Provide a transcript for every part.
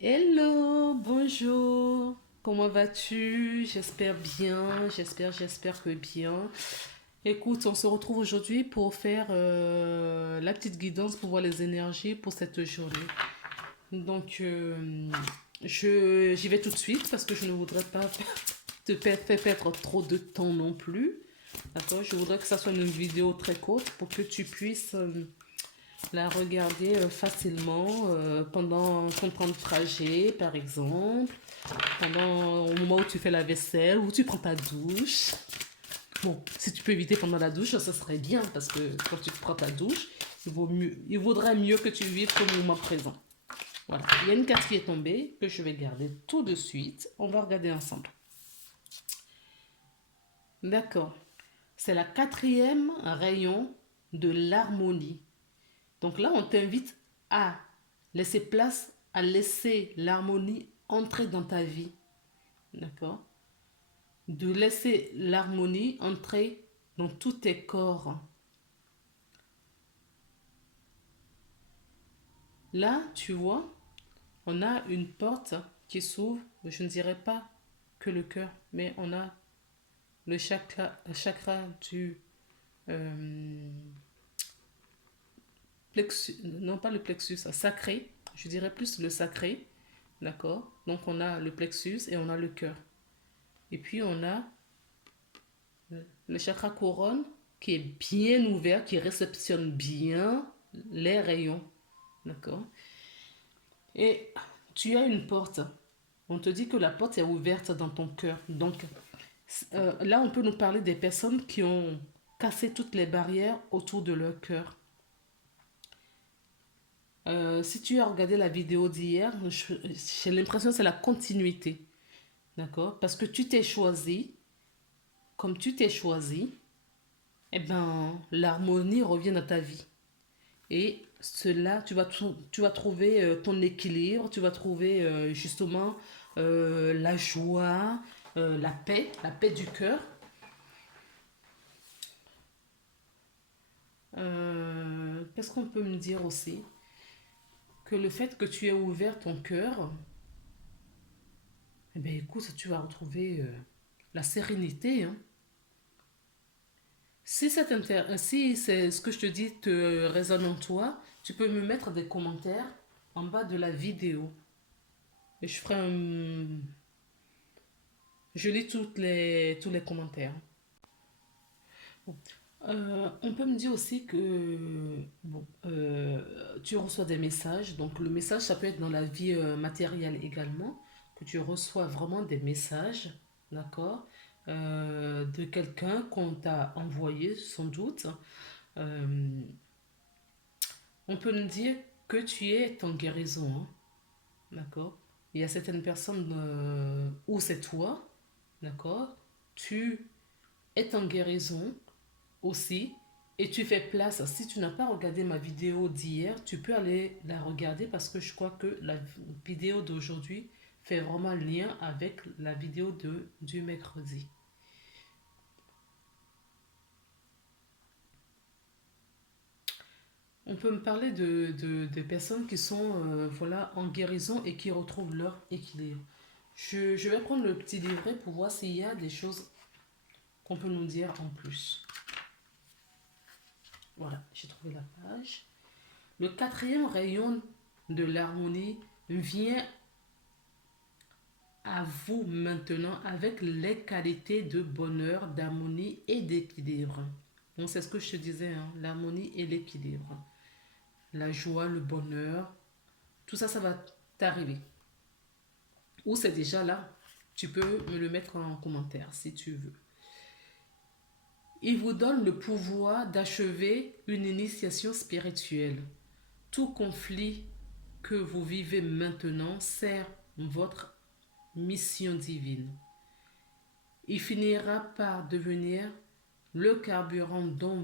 Hello, bonjour. Comment vas-tu? J'espère bien, j'espère que bien. Écoute, on se retrouve aujourd'hui pour faire la petite guidance pour voir les énergies pour cette journée. Donc, j'y vais tout de suite parce que je ne voudrais pas faire perdre trop de temps non plus. D'accord? Je voudrais que ça soit une vidéo très courte pour que tu puisses la regarder facilement pendant ton temps de trajet, par exemple, pendant au moment où tu fais la vaisselle, où tu prends ta douche. Bon, si tu peux éviter pendant la douche, ça serait bien parce que quand tu prends ta douche, il vaudrait mieux que tu vives au moment présent. Voilà, il y a une carte qui est tombée que je vais garder tout de suite. On va regarder ensemble. D'accord. C'est la quatrième rayon de l'harmonie. Donc là, on t'invite à laisser place, à laisser l'harmonie entrer dans ta vie. D'accord? De laisser l'harmonie entrer dans tous tes corps. Là, tu vois, on a une porte qui s'ouvre. Je ne dirais pas que le cœur, mais on a le chakra du plexus, non pas le plexus, sacré. Je dirais plus le sacré. D'accord? Donc on a le plexus et on a le cœur. Et puis on a le chakra couronne qui est bien ouvert, qui réceptionne bien les rayons. D'accord? Et tu as une porte. On te dit que la porte est ouverte dans ton cœur. Donc là, on peut nous parler des personnes qui ont cassé toutes les barrières autour de leur cœur. Si tu as regardé la vidéo d'hier, j'ai l'impression que c'est la continuité. D'accord? Parce que tu t'es choisi, comme tu t'es choisi, eh ben, l'harmonie revient dans ta vie. Et cela, tu vas trouver ton équilibre, tu vas trouver justement la joie, la paix du cœur. Qu'est-ce qu'on peut me dire aussi? Que le fait que tu aies ouvert ton cœur, eh bien écoute, tu vas retrouver la sérénité. Hein. Si c'est ce que je te dis te résonne en toi, tu peux me mettre des commentaires en bas de la vidéo. Et je ferai un, je lis tous les commentaires. Bon. On peut me dire aussi que bon, tu reçois des messages. Donc le message, ça peut être dans la vie matérielle également, que tu reçois vraiment des messages, d'accord, de quelqu'un qu'on t'a envoyé sans doute. Euh, on peut me dire que tu es en guérison, hein, d'accord. Il y a certaines personnes où c'est toi, d'accord. Tu es en guérison aussi et tu fais place. Si tu n'as pas regardé ma vidéo d'hier, tu peux aller la regarder parce que je crois que la vidéo d'aujourd'hui fait vraiment lien avec la vidéo du mercredi. On peut me parler de personnes qui sont voilà, en guérison et qui retrouvent leur équilibre. Je vais prendre le petit livret pour voir s'il y a des choses qu'on peut nous dire en plus. Voilà, j'ai trouvé la page. Le quatrième rayon de l'harmonie vient à vous maintenant avec les qualités de bonheur, d'harmonie et d'équilibre. Donc c'est ce que je te disais, hein, l'harmonie et l'équilibre. La joie, le bonheur, tout ça, ça va t'arriver. Ou c'est déjà là, tu peux me le mettre en commentaire si tu veux. Il vous donne le pouvoir d'achever une initiation spirituelle. Tout conflit que vous vivez maintenant sert votre mission divine. Il finira par devenir le carburant dont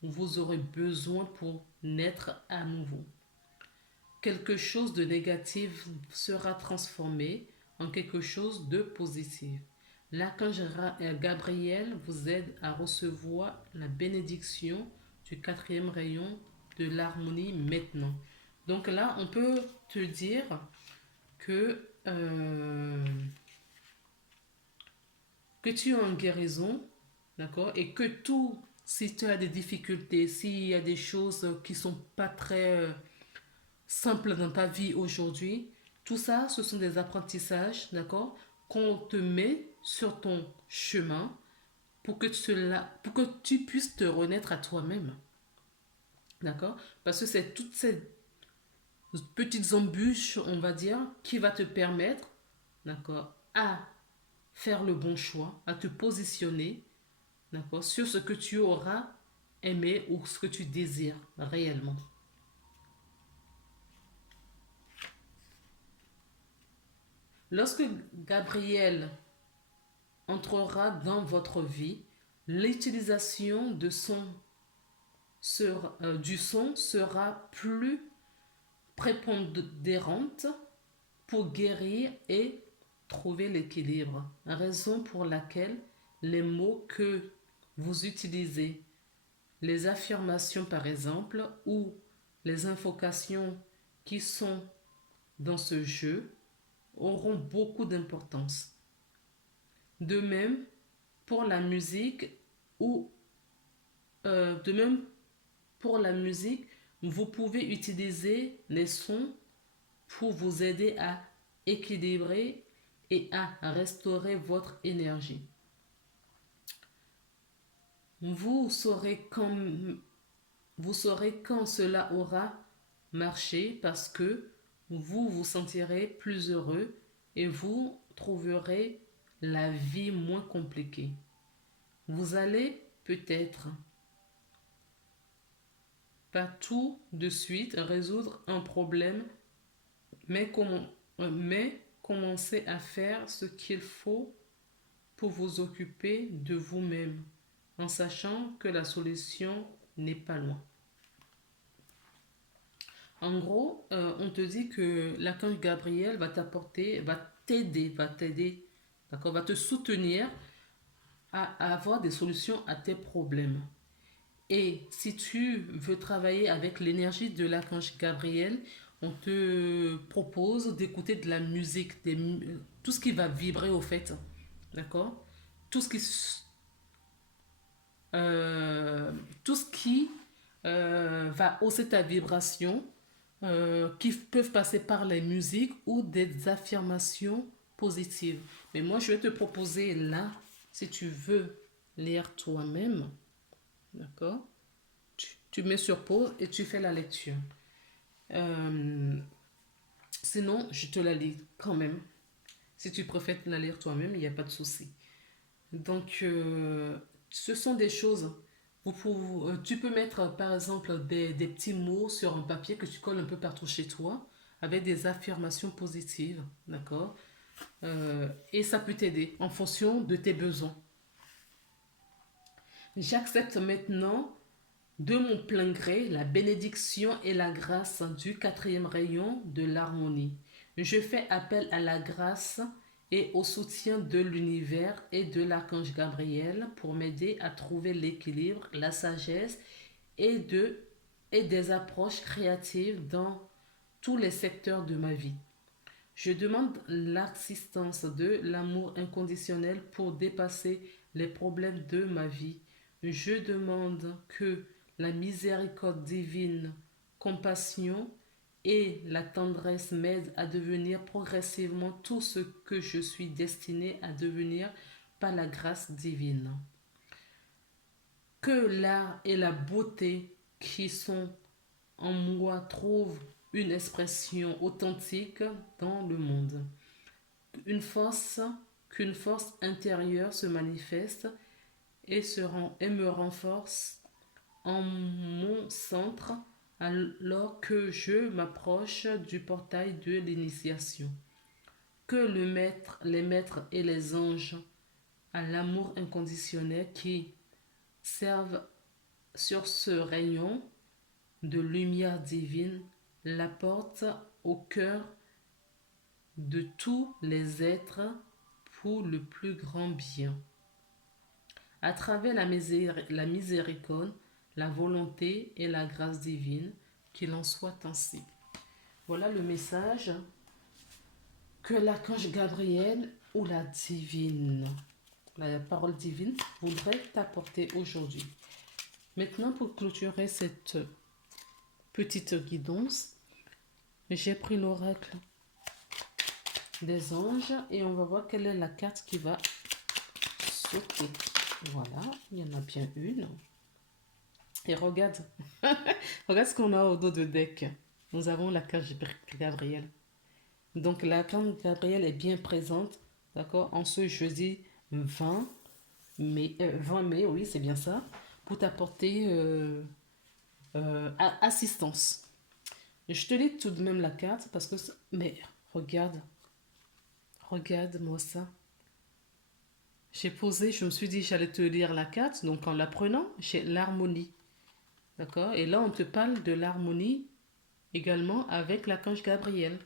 vous aurez besoin pour naître à nouveau. Quelque chose de négatif sera transformé en quelque chose de positif. L'archange Gabriel vous aide à recevoir la bénédiction du quatrième rayon de l'harmonie maintenant. Donc là, on peut te dire que, euh, que tu es en guérison, d'accord? Et que tout, si tu as des difficultés, s'il y a des choses qui sont pas très simples dans ta vie aujourd'hui, tout ça, ce sont des apprentissages, d'accord? Qu'on te met sur ton chemin pour que tu puisses te renaître à toi-même, d'accord? Parce que c'est toutes ces petites embûches, on va dire, qui va te permettre, d'accord, à faire le bon choix, à te positionner, d'accord, sur ce que tu auras aimé ou ce que tu désires réellement. Lorsque Gabriel entrera dans votre vie, l'utilisation du son sera plus prépondérante pour guérir et trouver l'équilibre. Raison pour laquelle les mots que vous utilisez, les affirmations par exemple, ou les invocations qui sont dans ce jeu, auront beaucoup d'importance. De même pour la musique ou de même pour la musique, vous pouvez utiliser les sons pour vous aider à équilibrer et à restaurer votre énergie. Vous saurez quand, vous saurez quand cela aura marché parce que vous vous sentirez plus heureux et vous trouverez la vie moins compliquée. Vous allez peut-être pas tout de suite résoudre un problème, mais commencez à faire ce qu'il faut pour vous occuper de vous-même, en sachant que la solution n'est pas loin. En gros, on te dit que l'archange Gabriel va t'aider, d'accord, va te soutenir à avoir des solutions à tes problèmes. Et si tu veux travailler avec l'énergie de l'archange Gabriel, on te propose d'écouter de la musique, tout ce qui va vibrer au fait, d'accord? Tout ce qui, tout ce qui va hausser ta vibration, qui peuvent passer par les musiques ou des affirmations positives. Mais moi, je vais te proposer là, si tu veux lire toi-même, d'accord? Tu mets sur pause et tu fais la lecture. Euh, Sinon, je te la lis quand même. Si tu préfères la lire toi-même, il n'y a pas de souci. Donc, ce sont des choses. Tu peux mettre, par exemple, des petits mots sur un papier que tu colles un peu partout chez toi avec des affirmations positives, d'accord? Et ça peut t'aider en fonction de tes besoins. J'accepte maintenant de mon plein gré la bénédiction et la grâce du quatrième rayon de l'harmonie. Je fais appel à la grâce et au soutien de l'univers et de l'archange Gabriel pour m'aider à trouver l'équilibre, la sagesse et, et des approches créatives dans tous les secteurs de ma vie. Je demande l'assistance de l'amour inconditionnel pour dépasser les problèmes de ma vie. Je demande que la miséricorde divine, compassion et la tendresse m'aident à devenir progressivement tout ce que je suis destiné à devenir par la grâce divine. Que l'art et la beauté qui sont en moi trouvent une expression authentique dans le monde. Une force, qu'une force intérieure se manifeste et me renforce en mon centre alors que je m'approche du portail de l'initiation. Que les maîtres et les anges à l'amour inconditionnel qui servent sur ce rayon de lumière divine l'apportent au cœur de tous les êtres pour le plus grand bien. À travers la miséricorde, la volonté et la grâce divine, qu'il en soit ainsi. Voilà le message que l'archange Gabriel ou la divine, la parole divine, voudrait t'apporter aujourd'hui. Maintenant, pour clôturer cette petite guidance, j'ai pris l'oracle des anges et on va voir quelle est la carte qui va sauter. Voilà, il y en a bien une. Et regarde, regarde ce qu'on a au dos de deck. Nous avons la carte Gabriel. Donc la carte Gabriel est bien présente, d'accord, en ce jeudi 20 mai, 20 mai, oui, c'est bien ça, pour t'apporter assistance. Je te lis tout de même la carte parce que... Mais regarde, regarde-moi ça. J'ai posé, je me suis dit j'allais te lire la carte, donc en la prenant, j'ai l'harmonie. D'accord? Et là, on te parle de l'harmonie également avec l'archange Gabriel.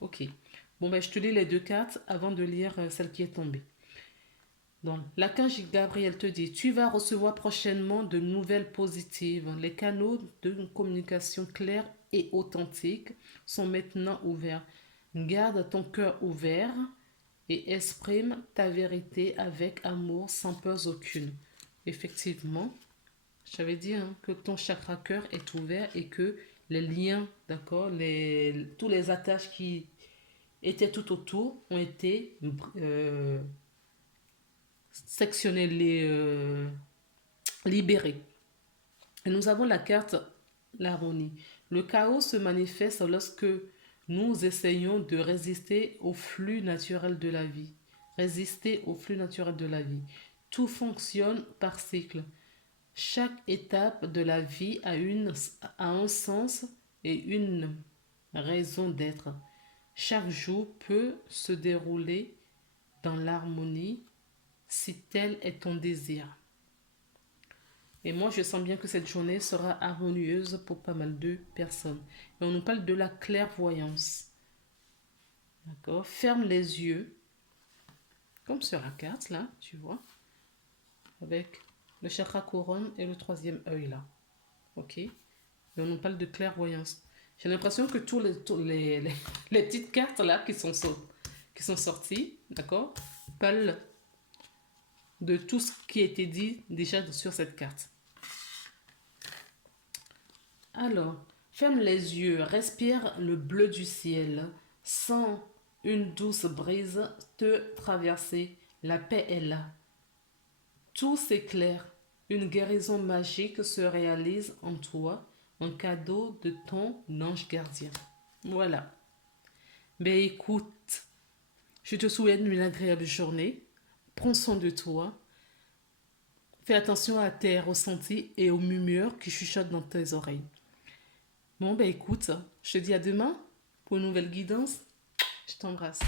Ok. Bon, ben, je te lis les deux cartes avant de lire celle qui est tombée. Donc, l'archange Gabriel te dit, tu vas recevoir prochainement de nouvelles positives. Les canaux de communication claire et authentique sont maintenant ouverts. Garde ton cœur ouvert et exprime ta vérité avec amour sans peur aucune. Effectivement, j'avais dit que ton chakra cœur est ouvert et que les liens, d'accord, tous les attaches qui étaient tout autour ont été sectionnés, libérés. Et nous avons la carte l'harmonie. Le chaos se manifeste lorsque nous essayons de résister au flux naturel de la vie. Résister au flux naturel de la vie. Tout fonctionne par cycle. Chaque étape de la vie a un sens et une raison d'être. Chaque jour peut se dérouler dans l'harmonie si tel est ton désir. Et moi, je sens bien que cette journée sera harmonieuse pour pas mal de personnes. Et on nous parle de la clairvoyance. D'accord? Ferme les yeux, comme sur la carte, là, tu vois, avec le chakra couronne et le troisième œil, là. Ok? Et on nous parle de clairvoyance. J'ai l'impression que les petites cartes, là, qui sont sorties, d'accord, parlent de tout ce qui a été dit déjà sur cette carte. Alors, ferme les yeux, respire le bleu du ciel, sens une douce brise te traverser, la paix est là. Tout s'éclaire, une guérison magique se réalise en toi, un cadeau de ton ange gardien. Voilà. Ben écoute, je te souhaite une agréable journée. Prends soin de toi. Fais attention à tes ressentis et aux murmures qui chuchotent dans tes oreilles. Bon, ben écoute, je te dis à demain pour une nouvelle guidance. Je t'embrasse.